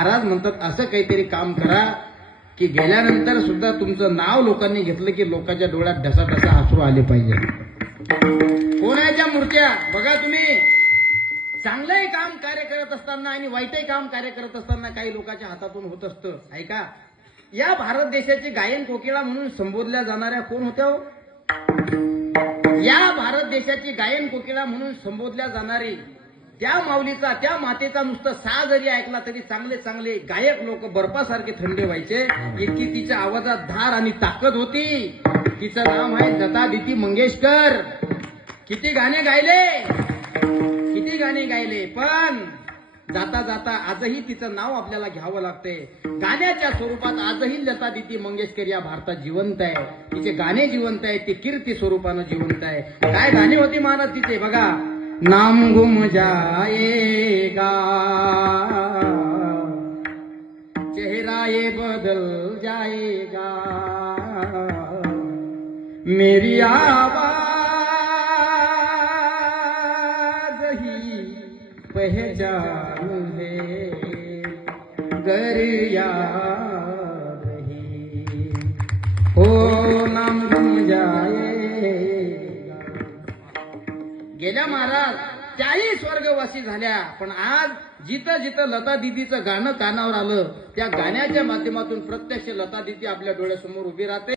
महाराज म्हणतात असं काहीतरी काम करा की गेल्यानंतर सुद्धा तुमचं नाव लोकांनी घेतलं की लोकांच्या डोळ्यात ढसा ढसा अश्रू आले पाहिजे. कोणाच्या मूर्त्या बघा तुम्ही, चांगलंही काम कार्य करत असताना आणि वाईटही काम कार्य करत असताना काही लोकांच्या हातातून होत असतं. ऐका, या भारत देशाची गायन कोकिळा म्हणून संबोधल्या जाणाऱ्या कोण होत्या हो? या भारत देशाची गायन कोकिळा म्हणून संबोधल्या जाणारी त्या माऊलीचा, त्या मातेचा नुसतं सा जरी ऐकला तरी चांगले चांगले गायक लोक बर्फासारखे थंडे व्हायचे. इतकी तिच्या आवाजात धार आणि ताकद होती. तिचं नाव आहे लतादिती मंगेशकर. किती गाणे गायले, किती गाणे गायले, पण जाता जाता आजही तिचं नाव आपल्याला घ्यावं लागते. गाण्याच्या स्वरूपात आजही लतादिती मंगेशकर या भारतात जिवंत आहे. तिचे गाणे जिवंत आहे, ती कीर्ती स्वरूपानं जिवंत आहे. काय गाणे होते महाराज तिचे बघा. नाम गुम जाएगा, चेहरा ये बदल जाएगा, मेरी आवाज ही पहचान है, गर याद ही हो नाम गुम जाएगा. गेल्या महाराज त्याही स्वर्गवासी झाल्या, पण आज जिथं जिथं लता दीदीचं गाणं कानावर आलं त्या गाण्याच्या माध्यमातून प्रत्यक्ष लता दीदी आपल्या डोळ्यासमोर उभी राहते.